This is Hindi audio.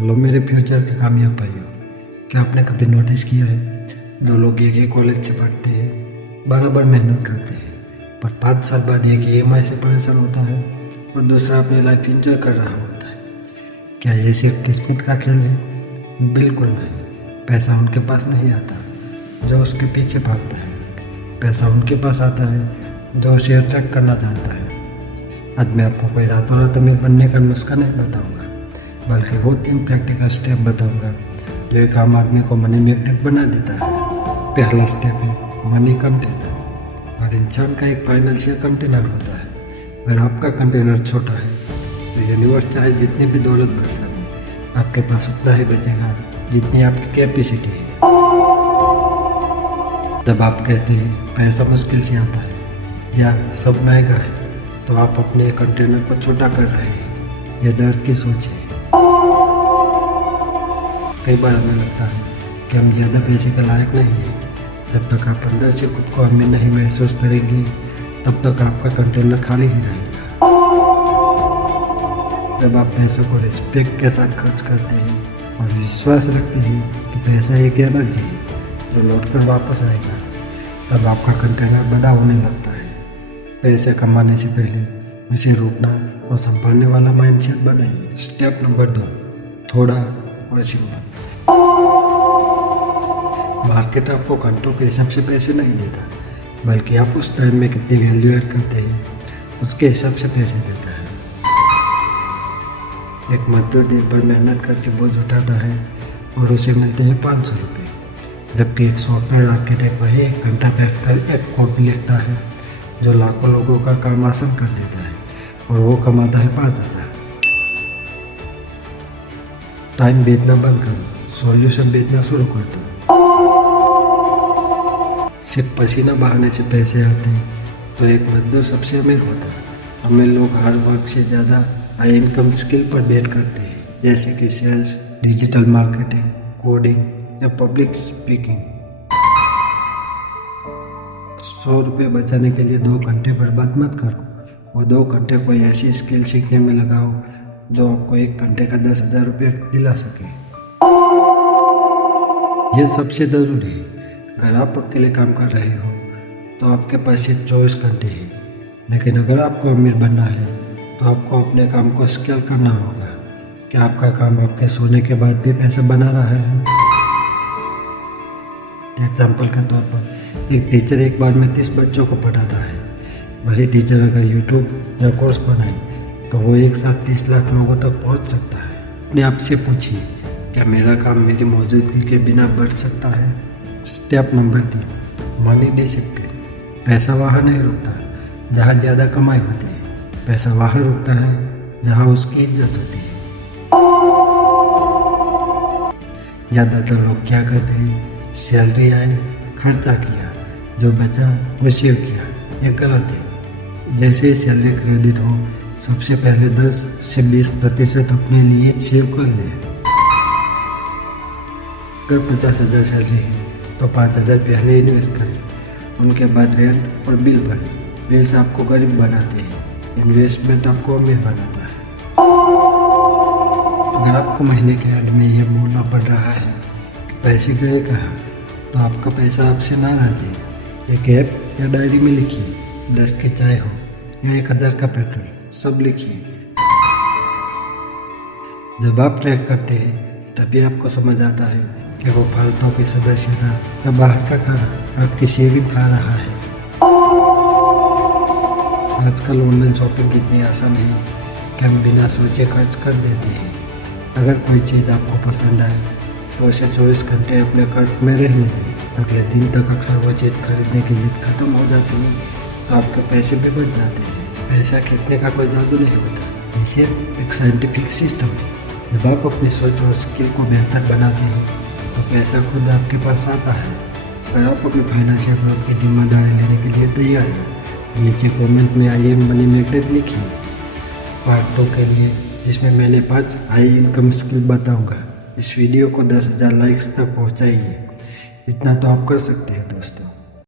हेलो मेरे फ्यूचर के कामयाब भाइयों, क्या आपने कभी नोटिस किया है जो लोग एक ही कॉलेज से पढ़ते हैं, बराबर मेहनत करते हैं, पर 5 साल बाद एक EMI से परेशान होता है और दूसरा अपनी लाइफ एंजॉय कर रहा होता है। क्या ये सिर्फ किस्मत का खेल है? बिल्कुल नहीं। पैसा उनके पास नहीं आता जो उसके पीछे भागता है, पैसा उनके पास आता है जो उसे अट्रैक्ट करना जानता है। आज मैं आपको कोई रातों रात अमीर बनने का नुस्खा नहीं बताऊंगा, बल्कि वो 3 प्रैक्टिकल स्टेप बताऊंगा जो एक आम आदमी को मनी मैग्नेट बना देता है। पहला स्टेप है मनी कंटेनर। और इंसान का एक फाइनेंशियल कंटेनर होता है। अगर आपका कंटेनर छोटा है तो यूनिवर्स चाहे जितनी भी दौलत बरसा दे, आपके पास उतना ही बचेगा जितनी आपकी कैपेसिटी है। जब आप कहते हैं पैसा मुश्किल से आता है या सब महंगा है, तो आप अपने कंटेनर को छोटा कर रहे हैं। यह डर की सोच है। कई बार हमें लगता है कि हम ज़्यादा पैसे के लायक नहीं हैं। जब तक आप अंदर से खुद को अमीर नहीं महसूस करेंगे, तब तक आपका कंटेनर खाली ही रहेगा। जब आप पैसे को रिस्पेक्ट के साथ खर्च करते हैं और विश्वास रखते हैं कि पैसा एक एनर्जी है जो लौट कर वापस आएगा, तब आपका कंटेनर बड़ा होने लगता है। पैसे कमाने से पहले उसे रोकना और संभालने वाला माइंडसेट बनाइए। स्टेप नंबर 2, थोड़ा और सिंपल। मार्केट आपको घंटों के हिसाब से पैसे नहीं देता, बल्कि आप उस टाइम में कितनी वैल्यू ऐड करते हैं उसके हिसाब से पैसे देता है। एक मजदूर दिन भर मेहनत करके बोझ उठाता है और उसे मिलते हैं 500 रुपये, जबकि एक सॉफ्टवेयर आर्किटेक्ट वही 1 घंटा बैठकर एक कोड लिखता है जो लाखों लोगों का काम आसान कर देता है, और वो कमाता है 5,000। टाइम बेचना बंद करो, सॉल्यूशन बेचना शुरू कर दो। सिर्फ पसीना बहाने से पैसे आते हैं तो एक मजदूर सबसे अमीर होता है। अमीर लोग हार्ड वर्क से ज़्यादा हाई इनकम स्किल पर बेट करते हैं, जैसे कि सेल्स, डिजिटल मार्केटिंग, कोडिंग या पब्लिक स्पीकिंग। 100 रुपये बचाने के लिए 2 घंटे बर्बाद मत करो। वो 2 घंटे कोई ऐसी स्किल सीखने में लगाओ जो आपको 1 घंटे का 10,000 रुपये दिला सके। यह सबसे ज़रूरी है। अगर आप अकेले काम कर रहे हो तो आपके पास सिर्फ 24 घंटे हैं, लेकिन अगर आपको अमीर बनना है तो आपको अपने काम को स्केल करना होगा। क्या आपका काम आपके सोने के बाद भी पैसा बना रहा है? एग्जाम्पल के तौर पर एक टीचर एक बार में 30 बच्चों को पढ़ाता है। वही टीचर अगर यूट्यूब या कोर्स बनाए तो वो एक साथ 30 लाख लोगों तक पहुंच सकता है। अपने आप से पूछिए, क्या मेरा काम मेरी मौजूदगी के बिना बढ़ सकता है? Step number 3, money discipline. पैसा वहाँ नहीं रुकता जहाँ ज़्यादा कमाई होती है, पैसा वहाँ रुकता है जहाँ उसकी इज्जत होती है। ज़्यादातर लोग क्या करते हैं, सैलरी आई, खर्चा किया, जो बचा वो सेव किया। ये गलत है। जैसे ही सैलरी क्रेडिट हो, सबसे पहले 10 से 20% अपने लिए सेव कर लें। अगर 50,000 सैलरी है तो 5,000 पहले इन्वेस्ट करें, उनके बाद रेंट और बिल भरें। बिल्स आपको गरीब बनाते हैं, इन्वेस्टमेंट आपको अमीर बनाता है। अगर आपको महीने के एंड में ये बोलना पड़ रहा है पैसे गए कहाँ, तो आपका पैसा आपसे नाराज है। एक ऐप या डायरी में लिखिए, 10 की चाय हो या 1000 का पेट्रोल, सब लिखिए। जब आप ट्रैक करते हैं तभी आपको समझ आता है कि वो फालतू की सदस्यता या बाहर का खाना आपकी सेविंग खा रहा है। आजकल ऑनलाइन शॉपिंग कितनी आसान है कि हम बिना सोचे खर्च कर देते हैं। अगर कोई चीज़ आपको पसंद आए तो उसे 24 घंटे अपने कार्ट में रहने दें। अगले दिन तक अक्सर वो चीज़ खरीदने की जिद खत्म हो जाती है तो आपके पैसे भी बच जाते हैं। पैसा खींचने का कोई जादू नहीं होता, ये सिर्फ एक साइंटिफिक सिस्टम है। जब आप अपनी सोच और स्किल को बेहतर बनाते हैं तो पैसा खुद आपके पास आता है। अगर आप अपनी फाइनेंशियल ग्रोथ की जिम्मेदारी लेने के लिए तैयार हैं तो नीचे कमेंट में आई एम मनी मैग्नेट लिखिए। पार्ट 2 के लिए, जिसमें मैंने 5 हाई इनकम स्किल बताऊंगा, इस वीडियो को 10,000 लाइक्स तक पहुंचाइए। इतना तो आप कर सकते हैं दोस्तों।